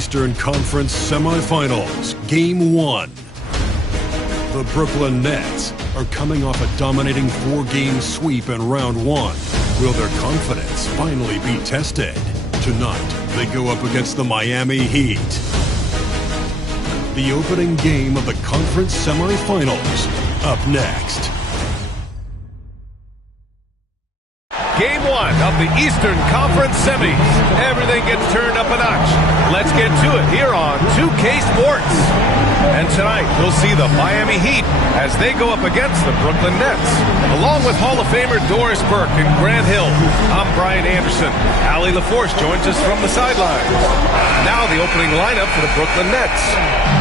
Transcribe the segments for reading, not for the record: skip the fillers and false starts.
Eastern Conference Semifinals, Game 1. The Brooklyn Nets are coming off a dominating 4-game sweep in Round 1. Will their confidence finally be tested? Tonight, they go up against the Miami Heat. The opening game of the conference semifinals, up next. Game 1 of the Eastern Conference Semis. Everything gets turned up a notch. Let's get to it here on 2K Sports. And tonight, we'll see the Miami Heat as they go up against the Brooklyn Nets. Along with Hall of Famer Doris Burke and Grant Hill, I'm Brian Anderson. Allie LaForce joins us from the sidelines. Now the opening lineup for the Brooklyn Nets.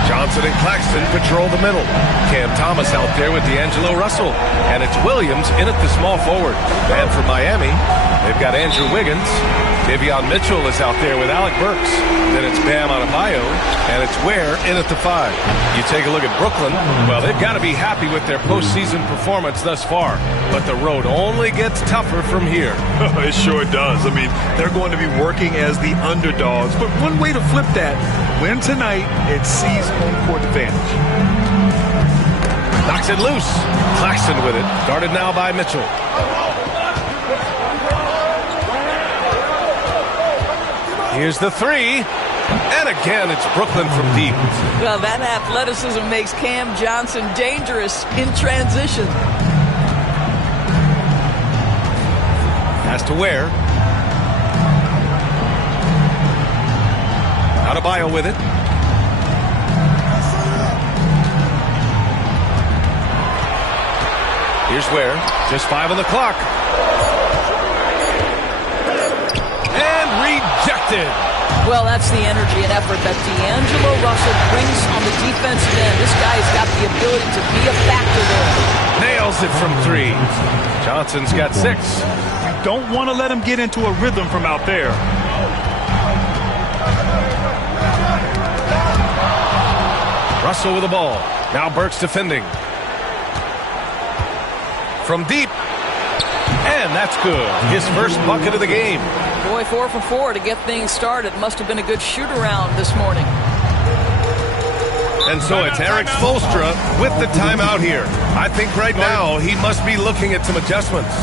Johnson and Claxton patrol the middle. Cam Thomas out there with D'Angelo Russell. And it's Williams in at the small forward. And for Miami, they've got Andrew Wiggins. Davion Mitchell is out there with Alec Burks. Then it's Bam Adebayo, and it's Ware in at the 5. You take a look at Brooklyn. Well, they've got to be happy with their postseason performance thus far. But the road only gets tougher from here. It sure does. I mean, they're going to be working as the underdogs. But one way to flip that, win tonight and seize home court advantage. Knocks it loose. Claxton with it. Guarded now by Mitchell. Here's the 3. And again, it's Brooklyn from deep. Well, that athleticism makes Cam Johnson dangerous in transition. Has to Ware. Adebayo with it. Here's Ware. Just 5 on the clock. And rejected. Well, that's the energy and effort that D'Angelo Russell brings on the defensive end. This guy's got the ability to be a factor there. Nails it from 3. Johnson's got 6. You don't want to let him get into a rhythm from out there. Russell with the ball. Now Burks defending. From deep. And that's good. His first bucket of the game. Boy, 4 for 4 to get things started. Must have been a good shoot-around this morning. And so it's Eric Spoelstra with the timeout here. I think right now he must be looking at some adjustments.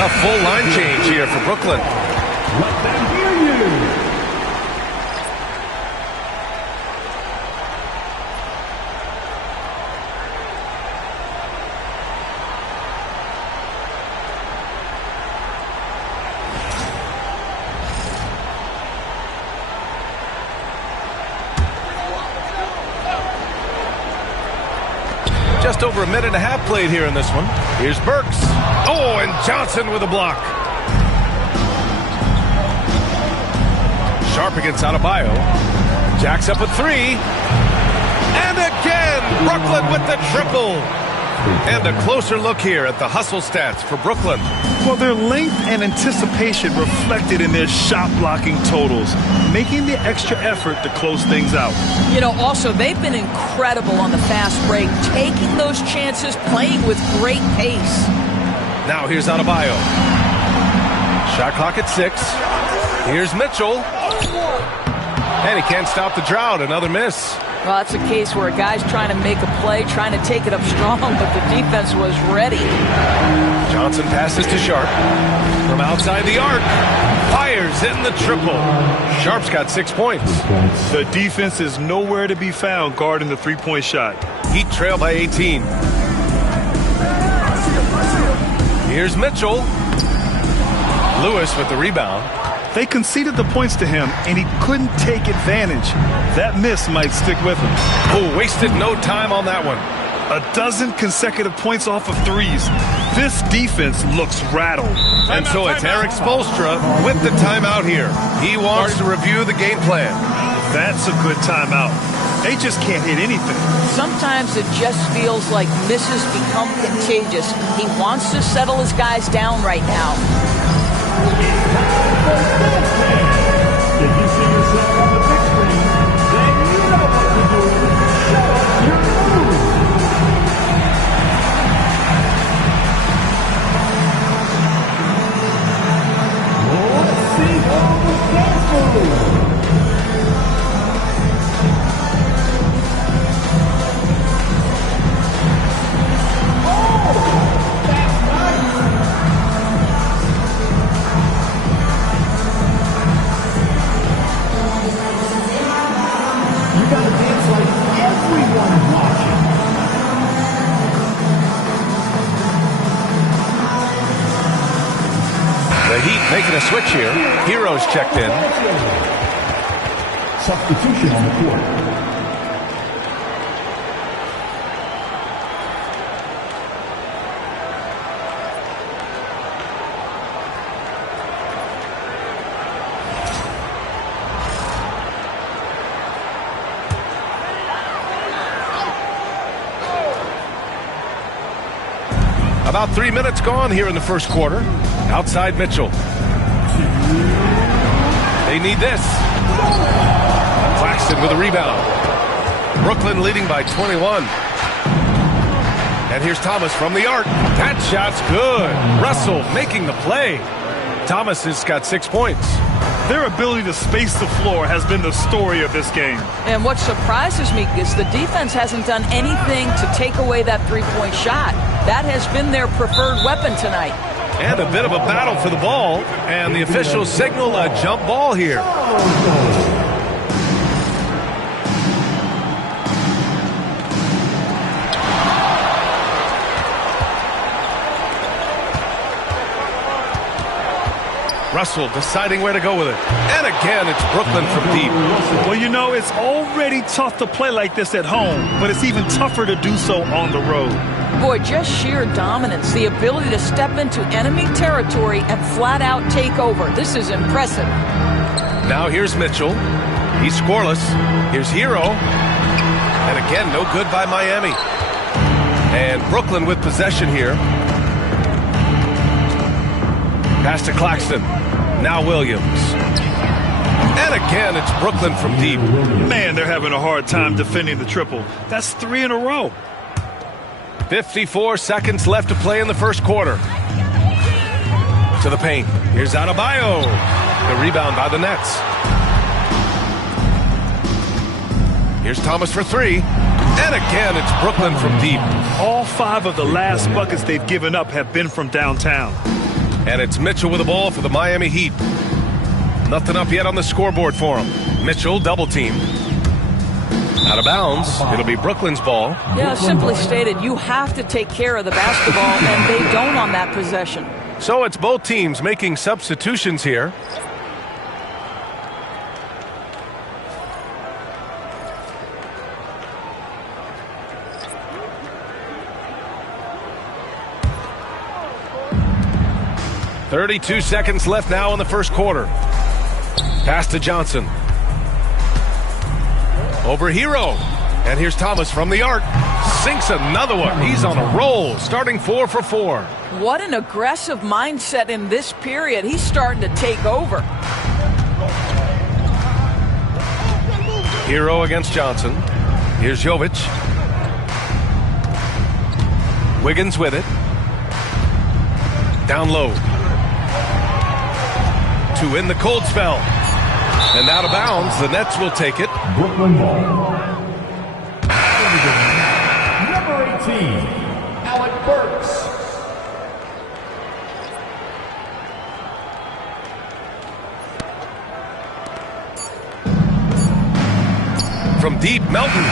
A full line change here for Brooklyn. Let them hear you. Just over a minute and a half played here in this one. Here's Burks. Oh, and Johnson with a block. Sharp against Adebayo. Jacks up a 3. And again, Brooklyn with the triple. And a closer look here at the hustle stats for Brooklyn. Well, their length and anticipation reflected in their shot blocking totals, making the extra effort to close things out. You know, also, they've been incredible on the fast break, taking those chances, playing with great pace. Now here's Adebayo. Shot clock at 6. Here's Mitchell. And he can't stop the drought. Another miss. Well, that's a case where a guy's trying to make a play, trying to take it up strong, but the defense was ready. Johnson Johnson passes to Sharp. From outside the arc, fires in the triple. Sharp's got 6 points. The defense is nowhere to be found guarding the three-point shot. Heat trail by 18. Here's Mitchell. Lewis with the rebound. They conceded the points to him, and he couldn't take advantage. That miss might stick with him. Oh, wasted no time on that one. A dozen consecutive points off of threes. This defense looks rattled. And so it's Eric Spoelstra with the timeout here. He wants to review the game plan. That's a good timeout. They just can't hit anything. Sometimes it just feels like misses become contagious. He wants to settle his guys down right now. If you see yourself on the big screen, then you know what to do. Show us your move. Let's see all the dance moves. The Heat making a switch here. Heroes checked in. Substitution on the court. About 3 minutes gone here in the first quarter. Outside Mitchell. They need this. Claxton with a rebound. Brooklyn leading by 21. And here's Thomas from the arc. That shot's good. Russell making the play. Thomas has got 6 points. Their ability to space the floor has been the story of this game. And what surprises me is the defense hasn't done anything to take away that three-point shot. That has been their preferred weapon tonight. And a bit of a battle for the ball. And the officials signal a jump ball here. Russell deciding where to go with it. And again, it's Brooklyn from deep. Well, you know, it's already tough to play like this at home, but it's even tougher to do so on the road. Boy, just sheer dominance, the ability to step into enemy territory and flat out take over. This is impressive. Now here's Mitchell. He's scoreless. Here's Hero. And again, no good by Miami. And Brooklyn with possession here. Pass to Claxton. Now Williams. And again, it's Brooklyn from deep. Man, they're having a hard time defending the triple. That's 3 in a row. 54 seconds left to play in the first quarter. To the paint. Here's Adebayo. The rebound by the Nets. Here's Thomas for 3. And again, it's Brooklyn from deep. All 5 of the last buckets they've given up have been from downtown. And it's Mitchell with the ball for the Miami Heat. Nothing up yet on the scoreboard for him. Mitchell double team. Out of bounds. It'll be Brooklyn's ball. Yeah, simply stated, you have to take care of the basketball, and they don't on that possession. So it's both teams making substitutions here. .32 seconds left now in the first quarter. Pass to Johnson. Over Hero. And here's Thomas from the arc. Sinks another one. He's on a roll, starting 4 for 4. What an aggressive mindset in this period. He's starting to take over. Hero against Johnson. Here's Jovic. Wiggins with it. Down low. To in the cold spell. And out of bounds, the Nets will take it. Brooklyn ball. Number 18, Alec Burks. From deep, Melton.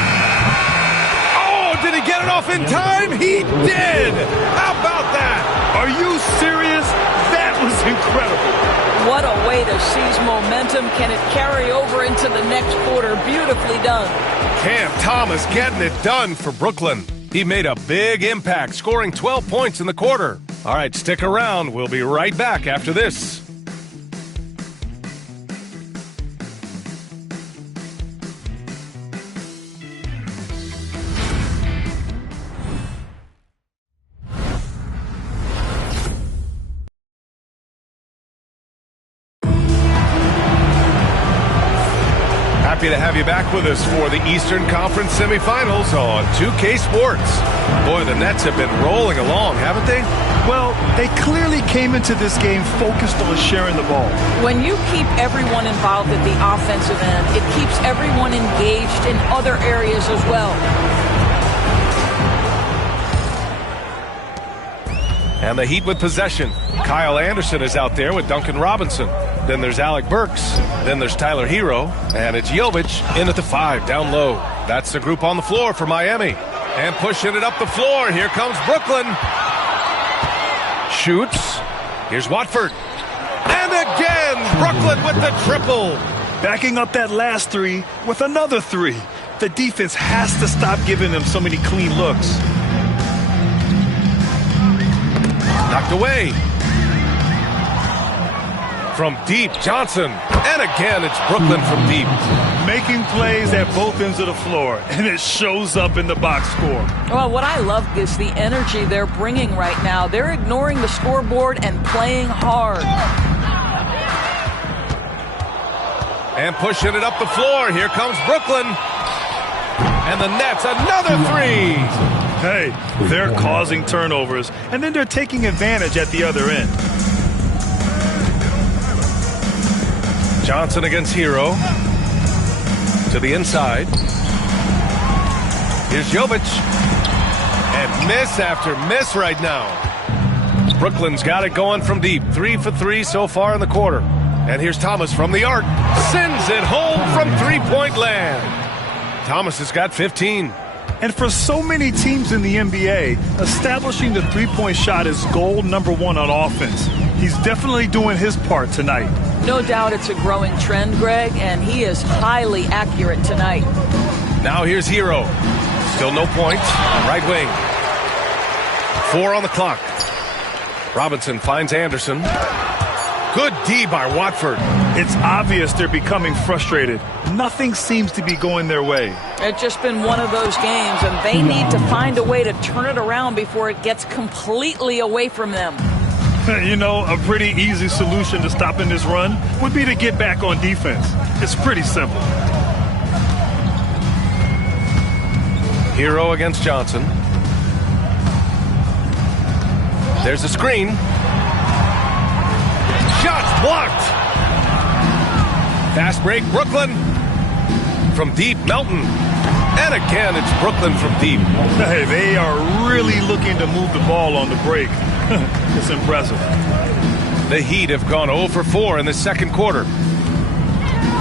Oh, did he get it off in time? He did! How about that? Are you serious? That was incredible. What a way to seize momentum. Can it carry over into the next quarter? Beautifully done. Cam Thomas getting it done for Brooklyn. He made a big impact, scoring 12 points in the quarter. All right, stick around. We'll be right back after this. Happy to have you back with us for the Eastern Conference Semifinals on 2K Sports. Boy, the Nets have been rolling along, haven't they? Well, they clearly came into this game focused on sharing the ball. When you keep everyone involved at the offensive end, it keeps everyone engaged in other areas as well. And the Heat with possession. Kyle Anderson is out there with Duncan Robinson. Then there's Alec Burks. Then there's Tyler Hero. And it's Jovic in at the 5, down low. That's the group on the floor for Miami. And pushing it up the floor. Here comes Brooklyn. Shoots. Here's Watford. And again, Brooklyn with the triple. Backing up that last three with another three. The defense has to stop giving them so many clean looks. Knocked away. From deep, Johnson. And again, it's Brooklyn from deep. Making plays at both ends of the floor, and it shows up in the box score. Well, what I love is the energy they're bringing right now. They're ignoring the scoreboard and playing hard. And pushing it up the floor. Here comes Brooklyn. And the Nets, another three. Hey, they're causing turnovers, and then they're taking advantage at the other end. Johnson against Hero. To the inside. Here's Jovic. And miss after miss right now. Brooklyn's got it going from deep. 3 for 3 so far in the quarter. And here's Thomas from the arc. Sends it home from three-point land. Thomas has got 15. And for so many teams in the NBA, establishing the three-point shot is goal number one on offense. He's definitely doing his part tonight. No doubt it's a growing trend, Greg, and he is highly accurate tonight. Now here's Hero. Still no points. Right wing. 4 on the clock. Robinson finds Anderson. Good D by Watford. It's obvious they're becoming frustrated. Nothing seems to be going their way. It's just been one of those games, and they need to find a way to turn it around before it gets completely away from them. You know, a pretty easy solution to stopping this run would be to get back on defense. It's pretty simple. Hero against Johnson. There's a screen. Shots blocked. Fast break, Brooklyn. From deep, Melton. And again, it's Brooklyn from deep. Hey, they are really looking to move the ball on the break. It's impressive. The Heat have gone 0 for 4 in the second quarter.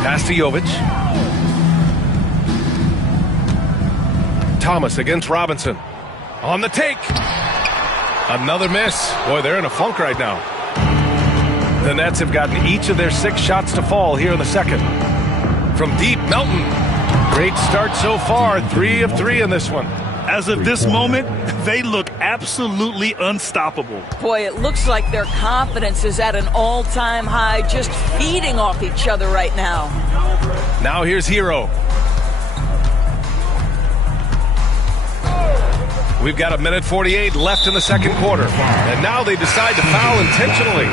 Pass to Jovic. Thomas against Robinson. On the take. Another miss. Boy, they're in a funk right now. The Nets have gotten each of their 6 shots to fall here in the second. From deep, Melton. Great start so far. 3 of 3 in this one. As of this moment, they look absolutely unstoppable. Boy, it looks like their confidence is at an all-time high, just feeding off each other right now. Now here's Hero. We've got 1:48 left in the second quarter. And now they decide to foul intentionally.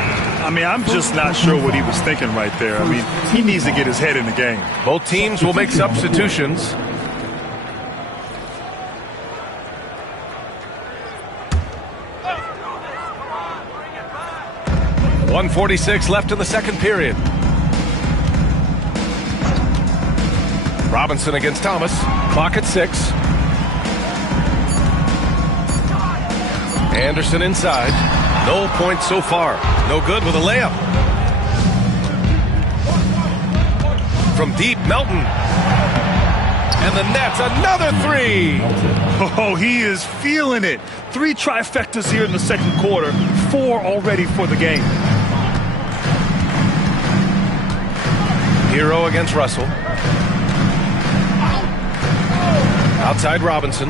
I mean, I'm just not sure what he was thinking right there. I mean, he needs to get his head in the game. Both teams will make substitutions. .146 left in the second period. Robinson against Thomas. Clock at 6. Anderson inside. No points so far. No good with a layup. From deep, Melton. And the Nets, another three. Oh, he is feeling it. 3 trifectas here in the second quarter, 4 already for the game. Hero against Russell. Outside Robinson.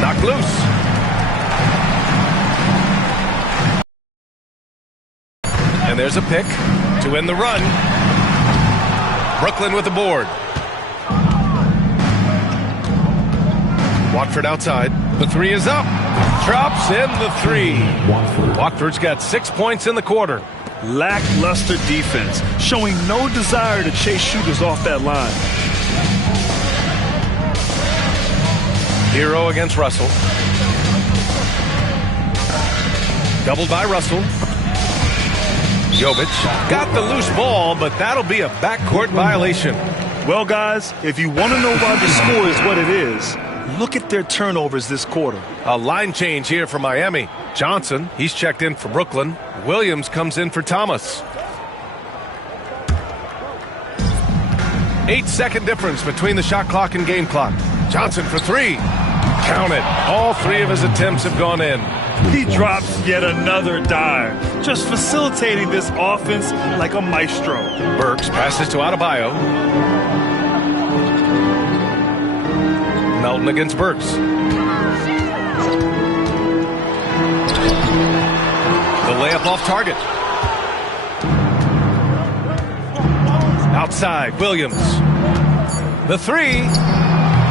Knocked loose. And there's a pick to end the run. Brooklyn with the board. Watford outside. The three is up. Drops in the three. Watford's got 6 points in the quarter. Lackluster defense, showing no desire to chase shooters off that line. Hero against Russell. Doubled by Russell. Jovic got the loose ball, but that'll be a backcourt violation. Well, guys, if you want to know why the score is what it is, look at their turnovers this quarter. A line change here for Miami. Johnson, he's checked in for Brooklyn. Williams comes in for Thomas. 8-second difference between the shot clock and game clock. Johnson for three. Count it. All 3 of his attempts have gone in. He drops yet another dive, just facilitating this offense like a maestro. Burks passes to Adebayo. Melton against Burks. The layup off target. Outside, Williams. The three.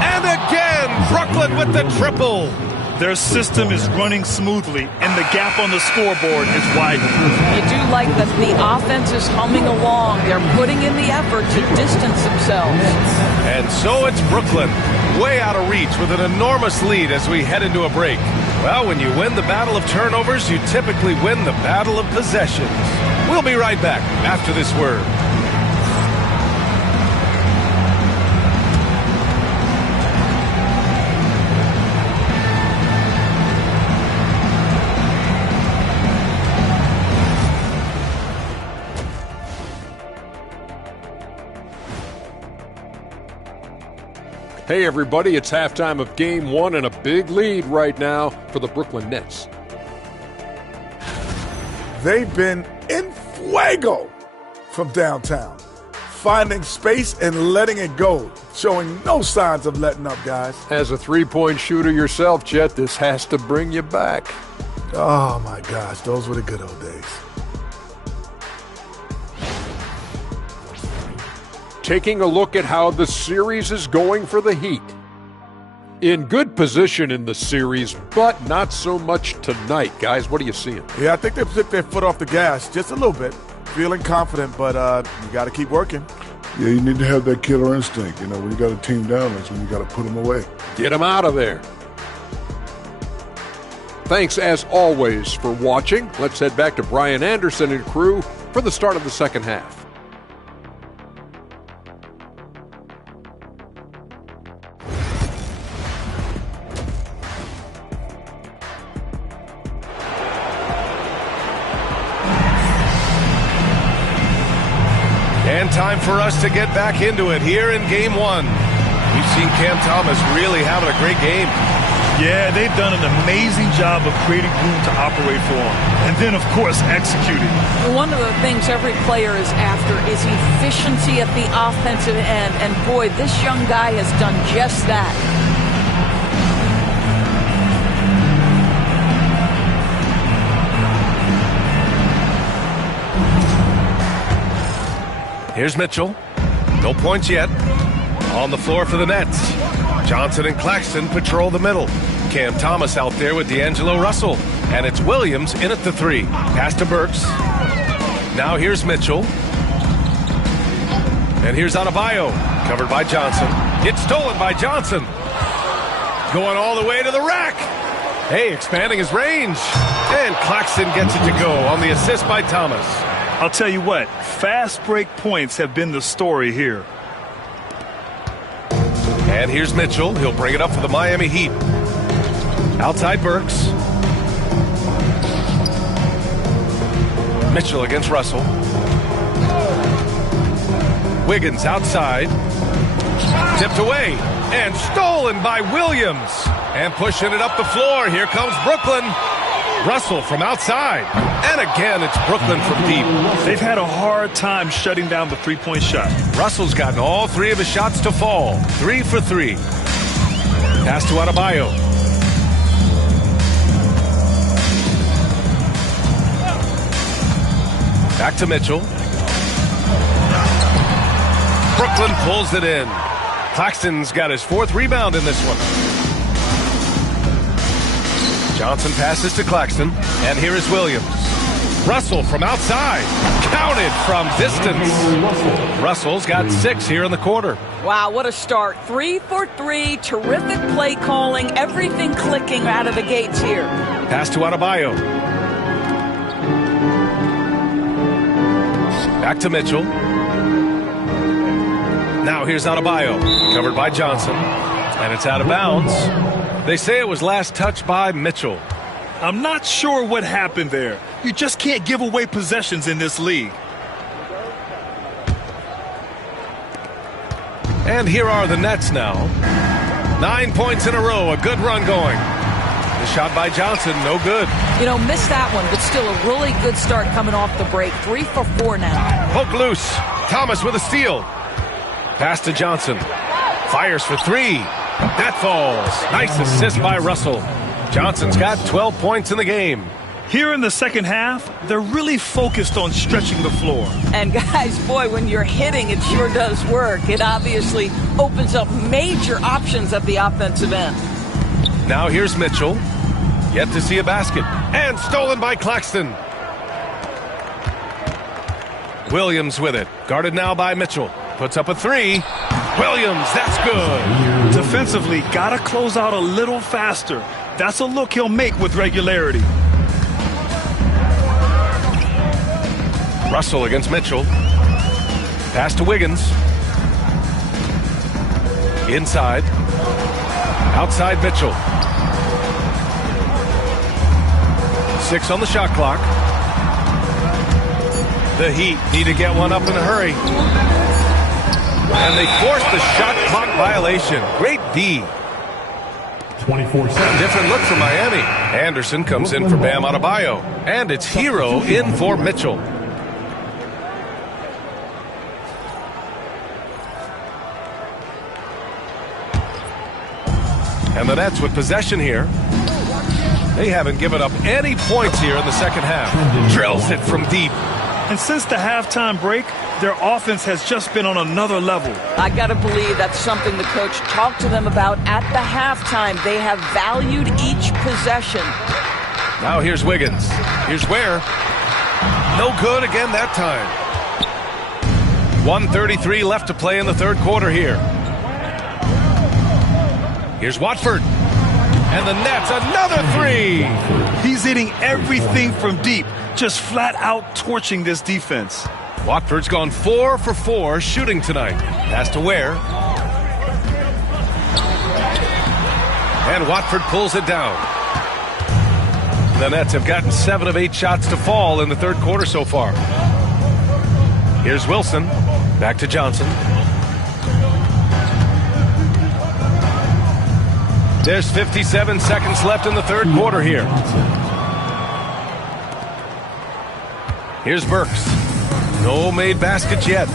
And again, Brooklyn with the triple. Their system is running smoothly, and the gap on the scoreboard is widening. You do like that the offense is humming along. They're putting in the effort to distance themselves. And so it's Brooklyn, way out of reach with an enormous lead as we head into a break. Well, when you win the battle of turnovers, you typically win the battle of possessions. We'll be right back after this word. Hey everybody, it's halftime of Game 1 and a big lead right now for the Brooklyn Nets. They've been in fuego from downtown, finding space and letting it go, showing no signs of letting up, guys. As a three-point shooter yourself, Chet, this has to bring you back. Oh my gosh, those were the good old days. Taking a look at how the series is going for the Heat. In good position in the series, but not so much tonight. Guys, what are you seeing? Yeah, I think they've took their foot off the gas just a little bit. Feeling confident, but you got to keep working. Yeah, you need to have that killer instinct. You know, when you got a team down, that's when you got to put them away. Get them out of there. Thanks, as always, for watching. Let's head back to Brian Anderson and crew for the start of the second half. And time for us to get back into it here in Game 1. We've seen Cam Thomas really having a great game. Yeah, they've done an amazing job of creating room to operate for him. And then, of course, executing. One of the things every player is after is efficiency at the offensive end. And boy, this young guy has done just that. Here's Mitchell. No points yet. On the floor for the Nets. Johnson and Claxton patrol the middle. Cam Thomas out there with D'Angelo Russell. And it's Williams in at the three. Pass to Burks. Now here's Mitchell. And here's Adebayo. Covered by Johnson. It's stolen by Johnson. Going all the way to the rack. Hey, expanding his range. And Claxton gets it to go on the assist by Thomas. I'll tell you what, fast break points have been the story here. And here's Mitchell. He'll bring it up for the Miami Heat. Outside Burks. Mitchell against Russell. Wiggins outside. Tipped away and stolen by Williams. And pushing it up the floor. Here comes Brooklyn. Russell from outside. And again, it's Brooklyn from deep. They've had a hard time shutting down the three-point shot. Russell's gotten all 3 of his shots to fall. 3 for 3. Pass to Adebayo. Back to Mitchell. Brooklyn pulls it in. Claxton's got his 4th rebound in this one. Johnson passes to Claxton. And here is Williams. Russell from outside. Counted from distance. Russell's got 6 here in the quarter. Wow, what a start. 3 for 3. Terrific play calling. Everything clicking out of the gates here. Pass to Adebayo. Back to Mitchell. Now here's Adebayo, covered by Johnson, and it's out of bounds. They say it was last touched by Mitchell. I'm not sure what happened there. You just can't give away possessions in this league. And here are the Nets now. 9 points in a row, a good run going. The shot by Johnson, no good. You know, missed that one, but still a really good start coming off the break. 3 for 4 now. Poke loose. Thomas with a steal. Pass to Johnson. Fires for 3. That falls. Nice assist by Russell. Johnson's got 12 points in the game. Here in the second half, they're really focused on stretching the floor. And guys, boy, when you're hitting, it sure does work. It obviously opens up major options at the offensive end. Now here's Mitchell. Yet to see a basket. And stolen by Claxton. Williams with it. Guarded now by Mitchell. Puts up a 3. Williams, that's good. Defensively, gotta close out a little faster. That's a look he'll make with regularity. Russell against Mitchell. Pass to Wiggins. Inside. Outside Mitchell. 6 on the shot clock. The Heat need to get one up in a hurry. And they forced the shot clock violation. Great D. 24 seconds. Different look for Miami. Anderson comes in for Bam Adebayo. And it's Hero in for Mitchell. And the Nets with possession here. They haven't given up any points here in the second half. Drills it from deep. And since the halftime break, their offense has just been on another level. I got to believe that's something the coach talked to them about at the halftime. They have valued each possession. Now here's Wiggins. Here's Ware. No good again that time. 1:33 left to play in the third quarter here. Here's Watford. And the Nets, another 3. He's hitting everything from deep, just flat out torching this defense. Watford's gone 4 for 4 shooting tonight. Pass to Ware. And Watford pulls it down. The Nets have gotten 7 of 8 shots to fall in the third quarter so far. Here's Wilson. Back to Johnson. There's 57 seconds left in the third quarter here. Here's Burks. No made baskets yet.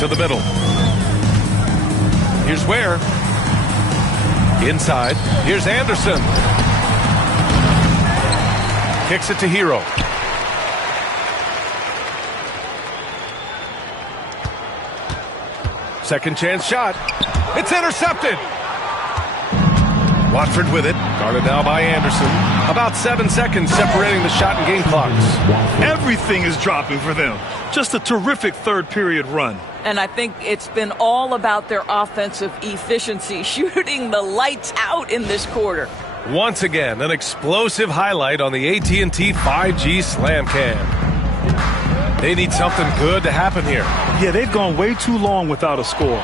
To the middle. Here's Ware. Inside. Here's Anderson. Kicks it to Hero. Second chance shot. It's intercepted. Watford with it. Guarded now by Anderson. About 7 seconds separating the shot and game clocks. Everything is dropping for them. Just a terrific third period run. And I think it's been all about their offensive efficiency, shooting the lights out in this quarter. Once again, an explosive highlight on the AT&T 5G Slam Cam. They need something good to happen here. Yeah, they've gone way too long without a score.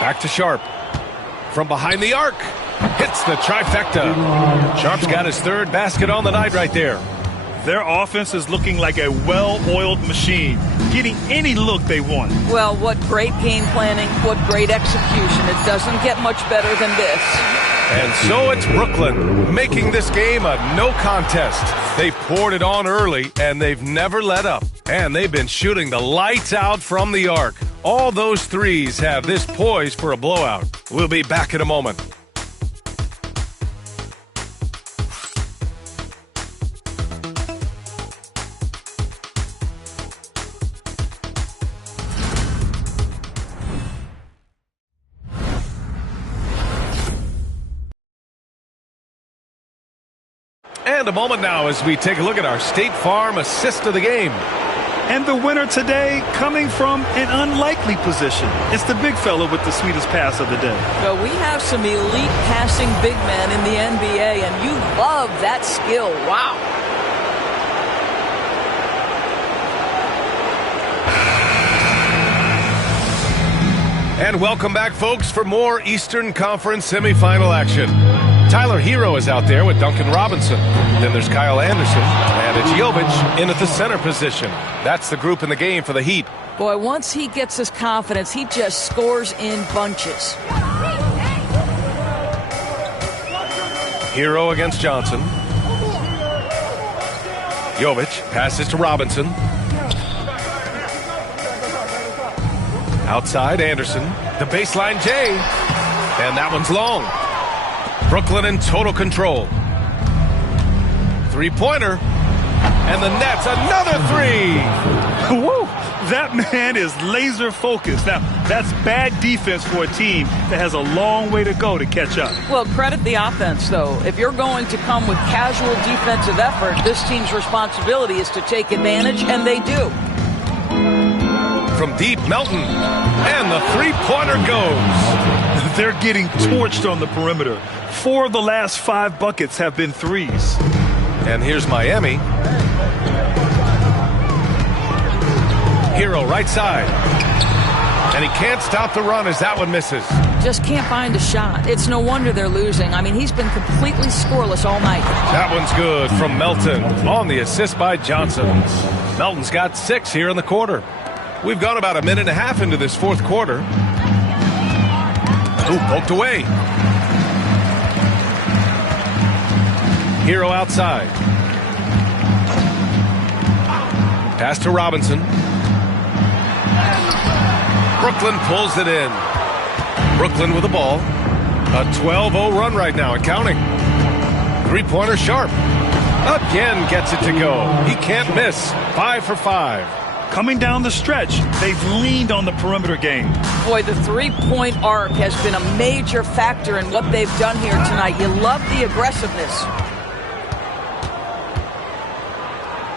Back to Sharp. From behind the arc. Hits the trifecta. Sharp's got his third basket on the night right there. Their offense is looking like a well-oiled machine, getting any look they want. Well, what great game planning, what great execution. It doesn't get much better than this. And so it's Brooklyn, making this game a no contest. They've poured it on early, and they've never let up. And they've been shooting the lights out from the arc. All those threes have this poised for a blowout. We'll be back in a moment. And a moment now as we take a look at our State Farm assist of the game. And the winner today coming from an unlikely position. It's the big fella with the sweetest pass of the day. Well, we have some elite passing big men in the NBA, and you love that skill. Wow. And welcome back, folks, for more Eastern Conference semifinal action. Tyler Hero is out there with Duncan Robinson. Then there's Kyle Anderson, and it's Jovic in at the center position. That's the group in the game for the Heat. Boy, once he gets his confidence, he just scores in bunches. Hero against Johnson. Jovic passes to Robinson. Outside, Anderson. The baseline, Jay. And that one's long. Brooklyn in total control. Three-pointer. And the Nets, another three. Woo! That man is laser focused. Now, that's bad defense for a team that has a long way to go to catch up. Well, credit the offense, though. If you're going to come with casual defensive effort, this team's responsibility is to take advantage, and they do. From deep, Melton. And the three-pointer goes. They're getting torched on the perimeter. 4 of the last 5 buckets have been threes. And here's Miami. Hero right side. And he can't stop the run as that one misses. Just can't find a shot. It's no wonder they're losing. I mean, he's been completely scoreless all night. That one's good from Melton on the assist by Johnson. Melton's got 6 here in the quarter. We've gone about a minute and a half into this fourth quarter. Ooh, poked away. Hero outside. Pass to Robinson. Brooklyn pulls it in. Brooklyn with the ball. A 12-0 run right now and counting. Three-pointer Sharp. Again gets it to go. He can't miss. 5 for 5. Coming down the stretch, they've leaned on the perimeter game. Boy, the three-point arc has been a major factor in what they've done here tonight. You love the aggressiveness.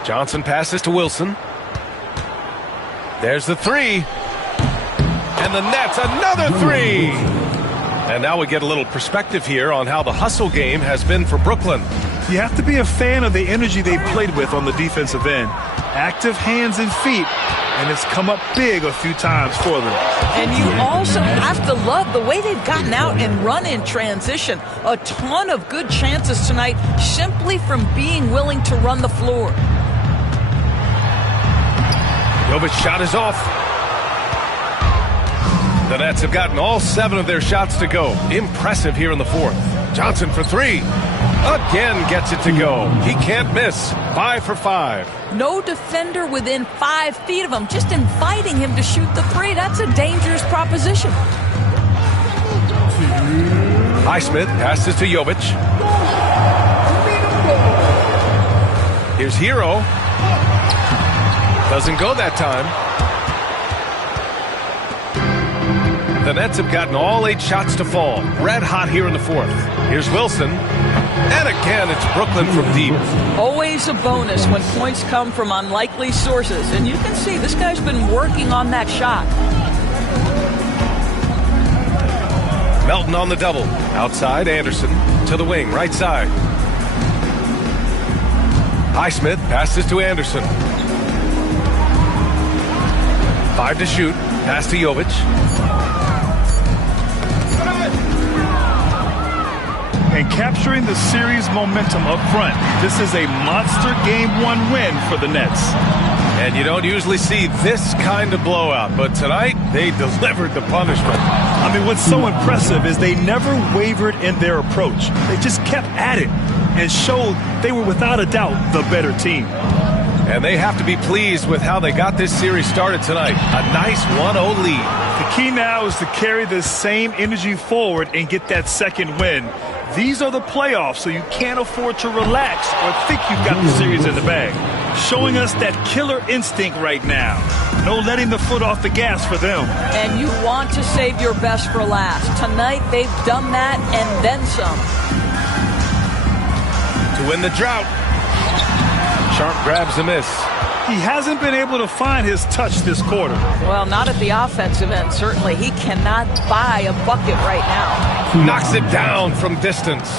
Johnson passes to Wilson. There's the three. And the Nets, another three. And now we get a little perspective here on how the hustle game has been for Brooklyn. You have to be a fan of the energy they've played with on the defensive end. Active hands and feet, and it's come up big a few times for them. And you also have to love the way they've gotten out and run in transition. A ton of good chances tonight simply from being willing to run the floor. Jovic's shot is off. The Nets have gotten all 7 of their shots to go. Impressive here in the fourth. Johnson for 3. Again gets it to go. He can't miss. 5 for 5. No defender within 5 feet of him. Just inviting him to shoot the 3. That's a dangerous proposition. Highsmith passes to Jovic. Here's Hero. Doesn't go that time. The Nets have gotten all 8 shots to fall. Red hot here in the fourth. Here's Wilson. And again, it's Brooklyn from deep. Always a bonus when points come from unlikely sources. And you can see this guy's been working on that shot. Melton on the double. Outside, Anderson to the wing, right side. Highsmith passes to Anderson. 5 to shoot. Pass to Jovic. and capturing the series momentum up front. This is a monster Game 1 win for the Nets. And you don't usually see this kind of blowout, but tonight they delivered the punishment. I mean, what's so impressive is they never wavered in their approach. They just kept at it and showed they were without a doubt the better team. And they have to be pleased with how they got this series started tonight. A nice 1-0 lead. The key now is to carry this same energy forward and get that second win. These are the playoffs, so you can't afford to relax or think you've got the series in the bag. Showing us that killer instinct right now. No letting the foot off the gas for them. And you want to save your best for last. Tonight they've done that and then some. To win the drought. Sharp grabs a miss. He hasn't been able to find his touch this quarter. Well, not at the offensive end, certainly. He cannot buy a bucket right now. Knocks it down from distance.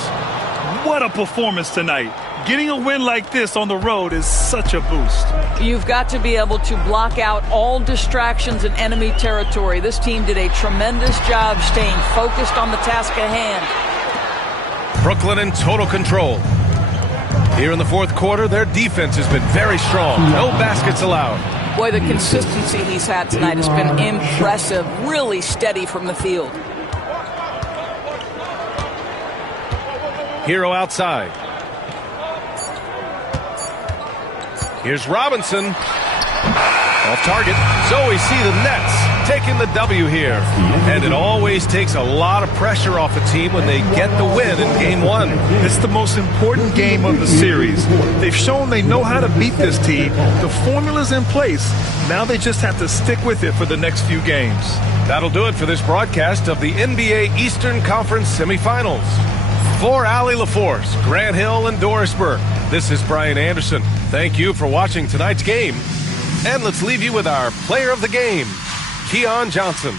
What a performance tonight. Getting a win like this on the road is such a boost. You've got to be able to block out all distractions in enemy territory. This team did a tremendous job staying focused on the task at hand. Brooklyn in total control. Here in the fourth quarter, their defense has been very strong. No baskets allowed. Boy, the consistency he's had tonight has been impressive. Really steady from the field. Hero outside. Here's Robinson. Off target. So we see the Nets taking the W here. And it always takes a lot of pressure off a team when they get the win in Game 1. It's the most important game of the series. They've shown they know how to beat this team. The formula's in place. Now they just have to stick with it for the next few games. That'll do it for this broadcast of the NBA Eastern Conference Semifinals. For Allie LaForce, Grant Hill, and Doris Burke, this is Brian Anderson. Thank you for watching tonight's game. And let's leave you with our player of the game, Keon Johnson.